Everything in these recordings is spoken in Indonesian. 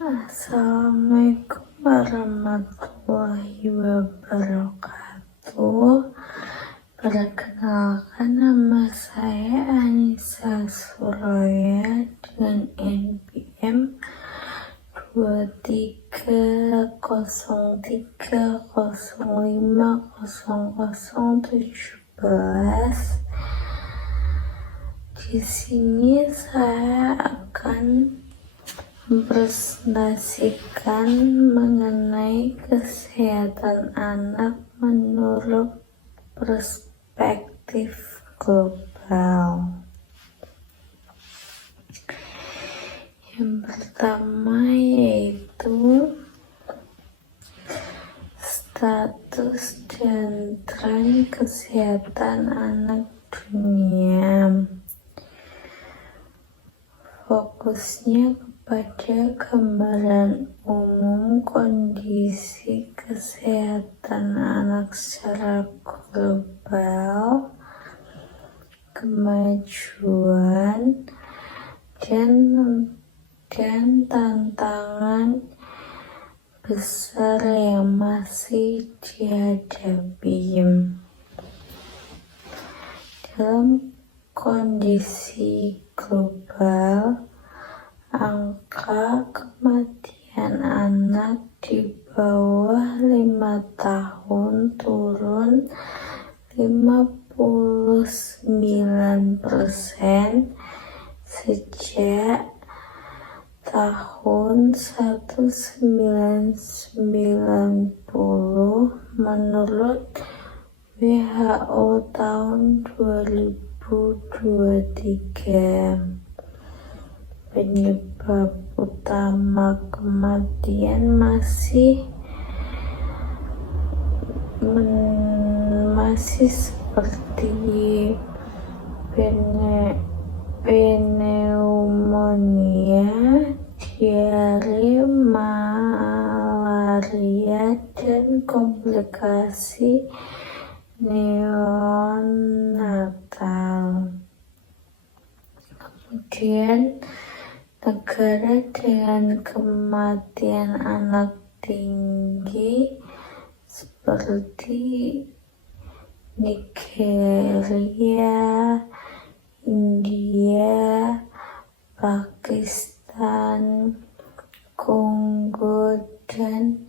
Assalamualaikum warahmatullahi wabarakatuh. Perkenalkan, nama saya Anissa Suroya dengan NPM 2303050017. Di sini saya akan mempresentasikan mengenai kesehatan anak menurut perspektif global. Yang pertama yaitu status dan tren kesehatan anak dunia. Fokusnya kepada gambaran umum kondisi kesehatan anak secara global, kemajuan, dan tantangan besar yang masih dihadapi. Dalam kondisi global, angka kematian anak di bawah 5 tahun turun 59% sejak tahun 1990 menurut WHO tahun 2023. Penyebab utama kematian masih seperti pneumonia, diare, malaria, dan komplikasi neonatal. Kemudian negara dengan kematian anak tinggi seperti Nigeria, India, Pakistan, Kongo, dan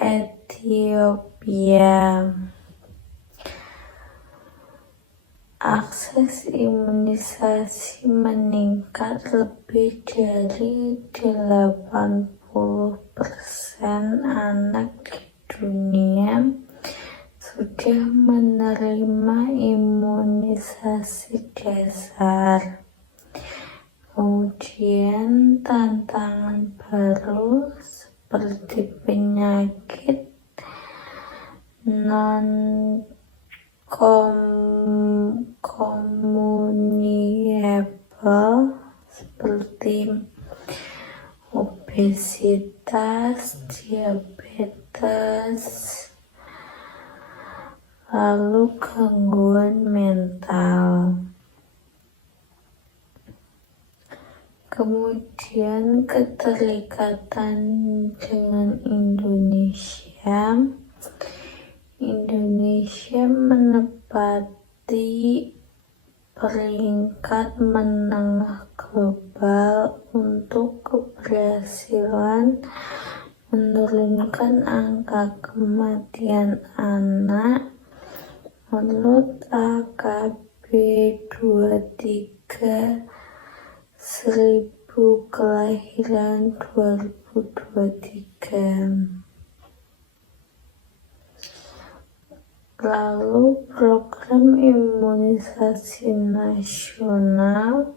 Ethiopia. Akses imunisasi meningkat, lebih dari 80% anak di dunia sudah menerima imunisasi dasar. Kemudian tantangan baru seperti penyakit non-communicable seperti obesitas, diabetes, lalu gangguan mental. Kemudian keterikatan dengan Indonesia menempati peringkat menengah global untuk keberhasilan menurunkan angka kematian anak menurut AKB 23 1000 kelahiran 2023. Lalu program imunisasi nasional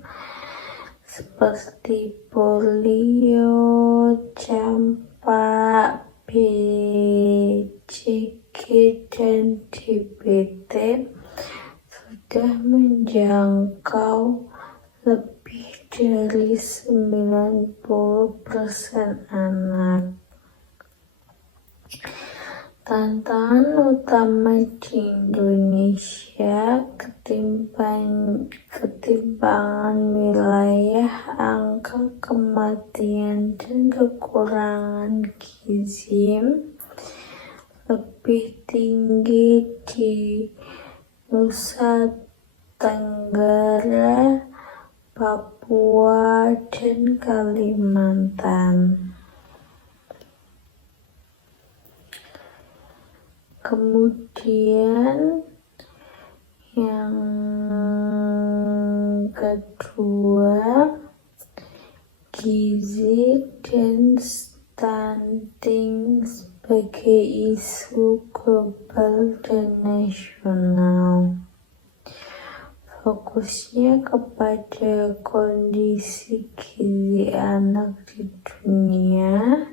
seperti polio, campak, BCG, dan DBT sudah menjangkau lebih dari 90% anak. Tantangan utama di Indonesia ketimpangan wilayah, angka angka kematian dan kekurangan gizi lebih tinggi di Nusa Tenggara, Papua, dan Kalimantan. Kemudian yang kedua, gizi dan stunting sebagai isu global dan nasional. Fokusnya kepada kondisi gizi anak di dunia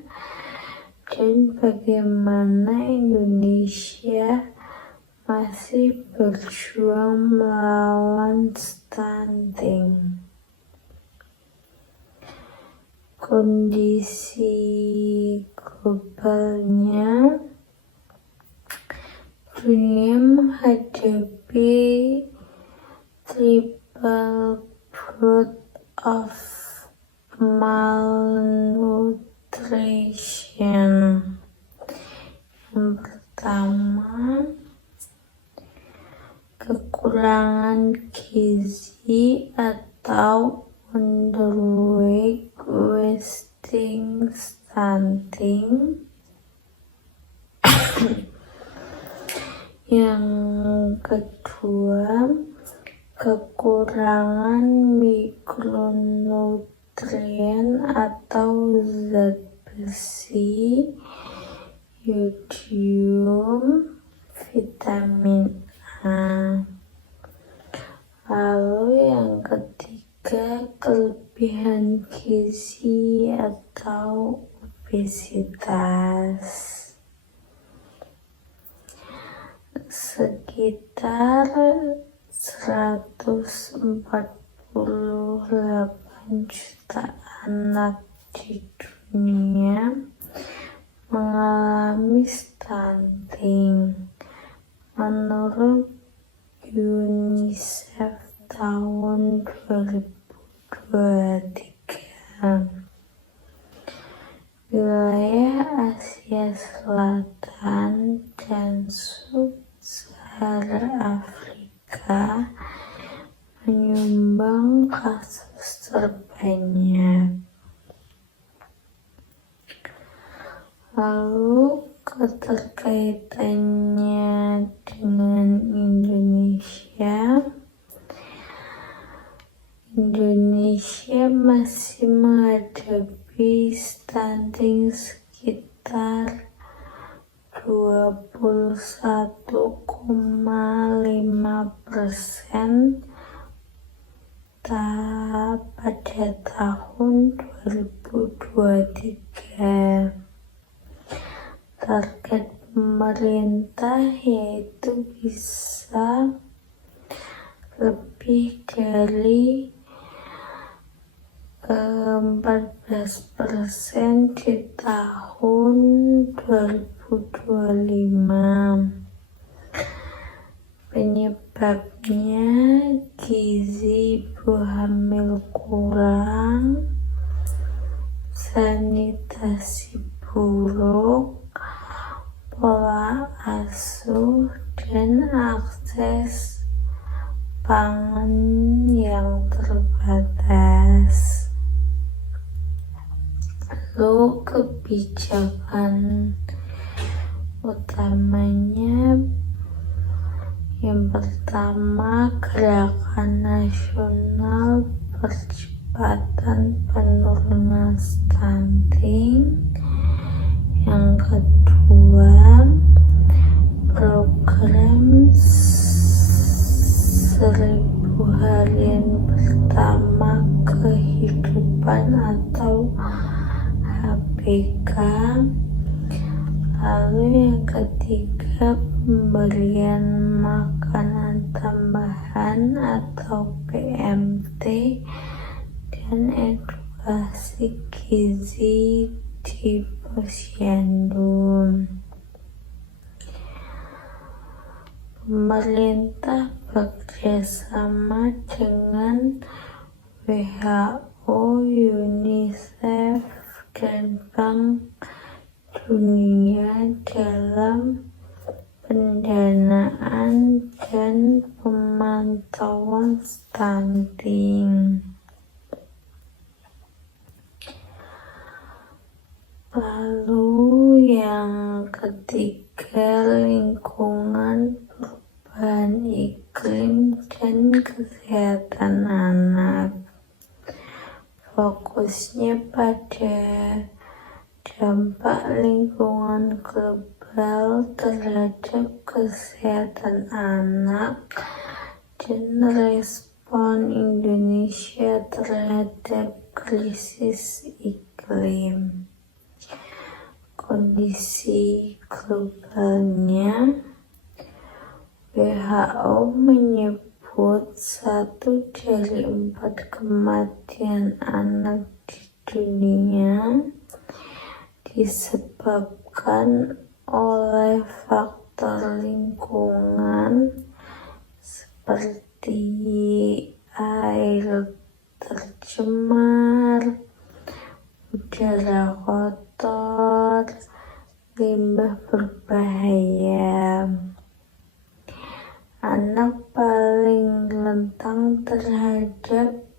dan bagaimana Indonesia masih berjuang melawan stunting. Kondisi globalnya, dunia menghadapi triple threat of malnutrition. Yang pertama, kekurangan gizi atau underweight, wasting, stunting. Yang kedua, kekurangan mikronutrien atau zat besi, yodium, vitamin A. Lalu yang ketiga, kelebihan gizi atau obesitas. Sekitar 148 juta anak di dunia mengalami stunting menurut UNICEF tahun 2023. Wilayah Asia Selatan dan Sub-Sahara Afrika menyumbang kasus terbanyak. Lalu keterkaitannya dengan Indonesia. Indonesia masih menghadapi stunting sekitar 21,5% pada tahun 2023. Target pemerintah yaitu bisa lebih dari 14% di tahun 2025. Penyebabnya gizi ibu hamil kurang, sanitasi buruk, pola asuh, dan akses pangan yang terbatas. Lalu kebijakan utamanya, yang pertama, Gerakan Nasional Percepatan Penurunan Stunting. Yang kedua, program 1000 harian pertama kehidupan atau HPK. Lalu yang ketiga, pemberian makanan tambahan atau PMT dan edukasi gizi di posyandu. Pemerintah bekerjasama dengan WHO, Bank Dunia dalam pendanaan dan pemantauan stunting. Lalu yang ketiga, lingkungan, perubahan iklim, dan kesehatan anak. Fokusnya pada dampak lingkungan global terhadap kesehatan anak dan respon Indonesia terhadap krisis iklim. Kondisi globalnya, WHO menyebut 1 dari 4 kematian anak di dunia disebabkan oleh faktor lingkungan seperti air tercemar, udara kotor, limbah berbahaya. Anak paling rentan terhadap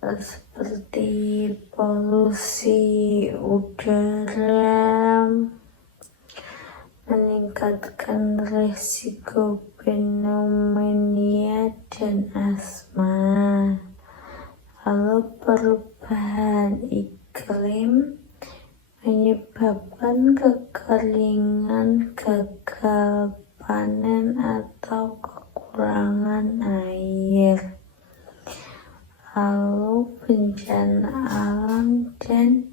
seperti polusi udara, meningkatkan risiko pneumonia dan asma. Lalu perubahan iklim menyebabkan kekeringan, gagal panen atau kekurangan air. Lalu bencana alam dan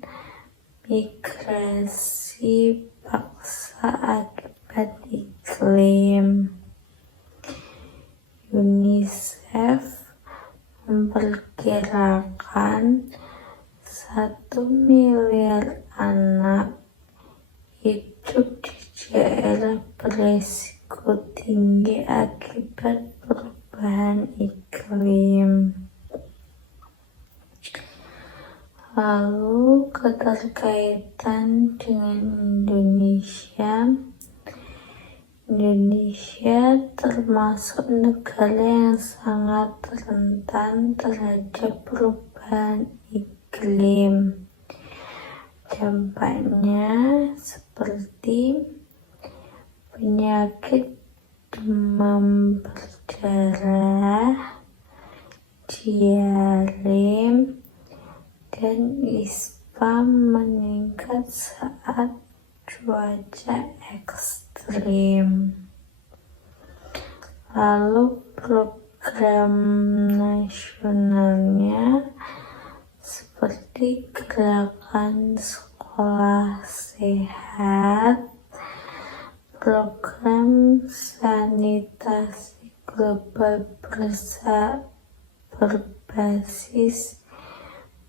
migrasi paksa akibat iklim. UNICEF memperkirakan 1 miliar anak hidup di daerah berisiko tinggi akibat perubahan iklim. Lalu keterkaitan dengan Indonesia. Indonesia termasuk negara yang sangat rentan terhadap perubahan iklim. Dampaknya seperti penyakit demam berdarah, diare, dan ispa meningkat saat cuaca ekstrim. Lalu program nasionalnya seperti gerakan sekolah sehat, program sanitasi global berbasis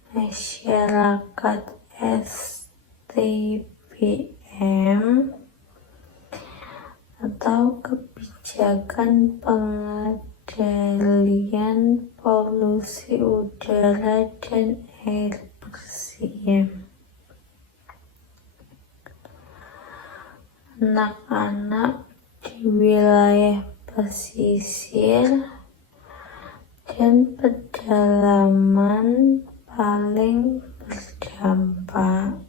masyarakat STBM, atau kebijakan pengendalian polusi udara dan air bersih. Anak-anak di wilayah pesisir dan pedalaman paling berdampak.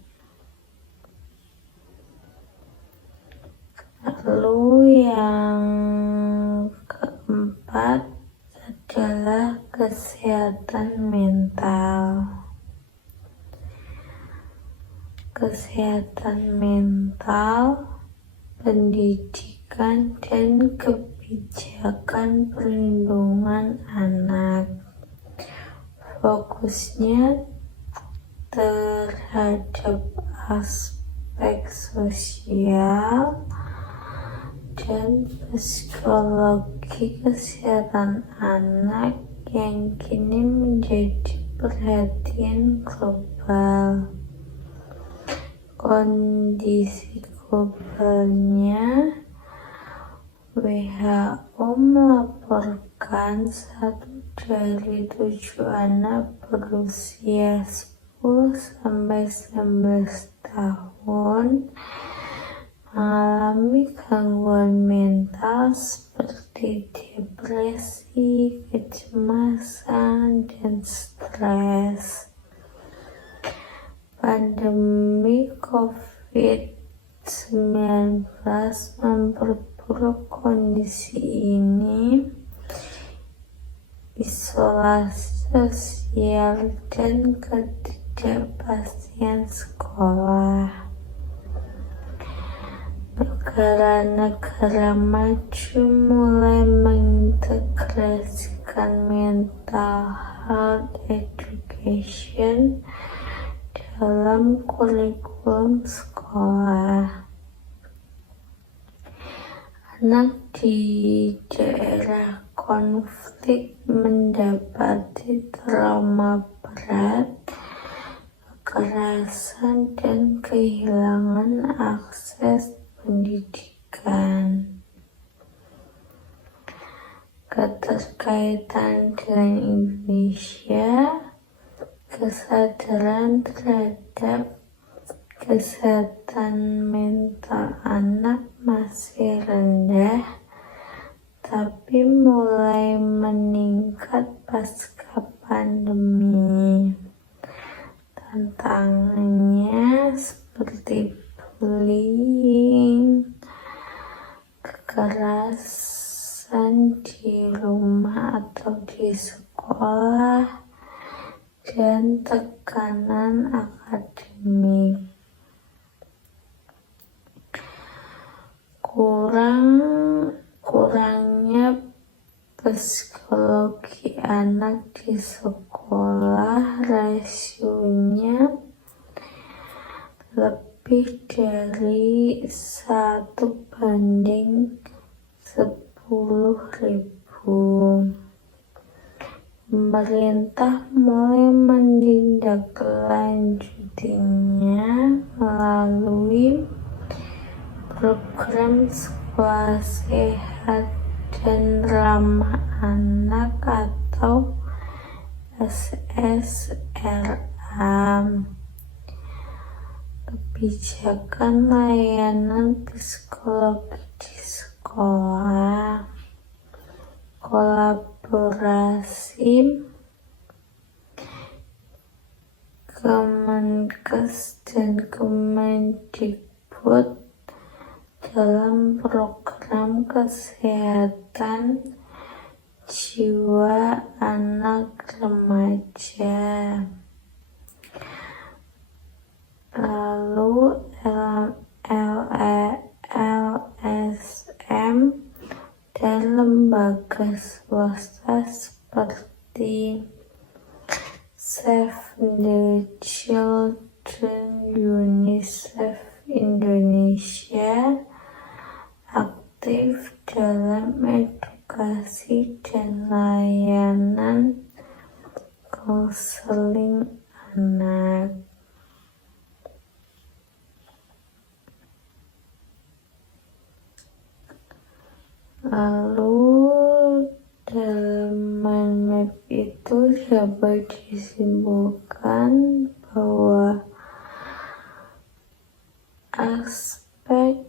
Lalu yang keempat adalah kesehatan mental. Kesehatan mental, pendidikan, dan kebijakan perlindungan anak. Fokusnya terhadap aspek sosial dan psikologi kesehatan anak yang kini menjadi perhatian global. Kondisi globalnya, WHO melaporkan 1 dari 7 anak berusia 10-19 tahun mengalami gangguan mental seperti depresi, kecemasan, dan stres. Pandemi COVID-19 memperburuk kondisi ini. Isolasi sosial dan ketidakpastian sekolah. Negara-negara maju mulai mengintegrasikan mental health education dalam kurikulum sekolah. Anak di daerah konflik mendapati trauma berat, kekerasan, dan kehilangan akses pendidikan. Keterkaitan dengan Indonesia, kesadaran terhadap kesehatan mental anak masih rendah, tapi mulai meningkat pasca pandemi. Tantangannya seperti bullying, kekerasan di rumah atau di sekolah, dan tekanan akademik. Kurangnya psikologi anak di sekolah, rasionya lebih dari 1:10.000. Pemerintah mulai menindaklanjutinya melalui program sekolah sehat dan ramah anak atau SSRA, kebijakan layanan psikologi di sekolah, kolaborasi Kemenkes dan Kemendikbud dalam program kesehatan jiwa anak remaja. Lalu LSM dan lembaga swasta seperti Save the Children, UNICEF Indonesia aktif dalam edukasi dan layanan konseling anak. Lalu dalam mind map itu dapat disimpulkan bahwa aspek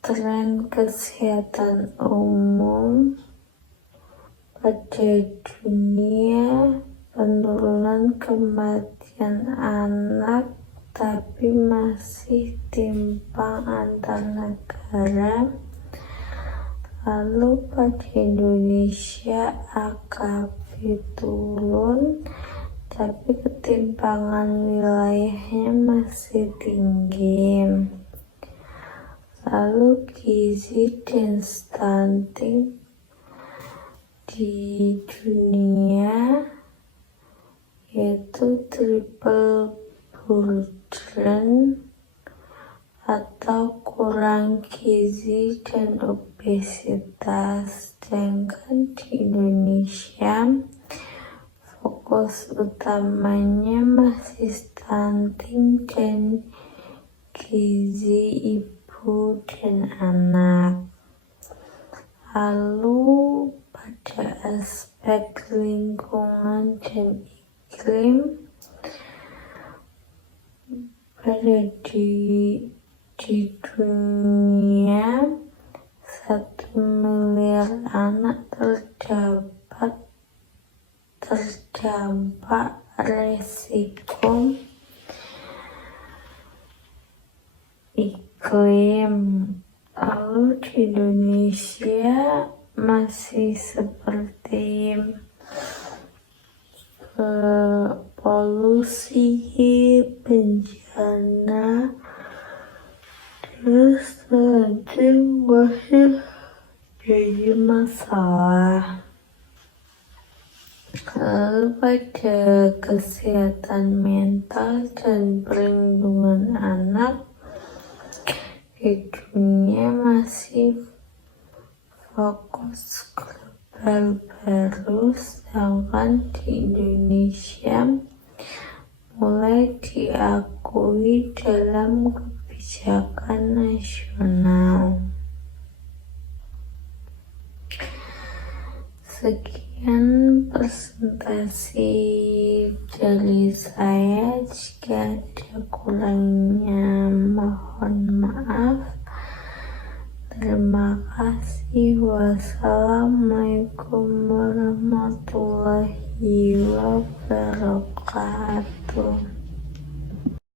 tren kesehatan umum pada dunia, penurunan kematian anak, tapi masih timpang antar negara. Lalu pada Indonesia AKB turun, tapi ketimpangan wilayahnya masih tinggi. Lalu gizi dan stunting di dunia, yaitu triple burden atau kurang gizi dan obesitas. Sedangkan di Indonesia fokus utamanya masih stunting dan gizi ibu dan anak. Lalu pada aspek lingkungan dan iklim, ada di dunia 1 miliar anak terdampak resiko iklim. Lalu di Indonesia masih seperti polusi, bencana, terus masih jadi masalah. Lalu pada kesehatan mental dan perlindungan anak di dunia masih fokus global baru, sedangkan di Indonesia mulai diakui dalam kebijakan nasional. Sekian presentasi dari saya. Jika ada kurangnya mohon maaf. Terima kasih. Wassalamualaikum warahmatullahi wabarakatuh.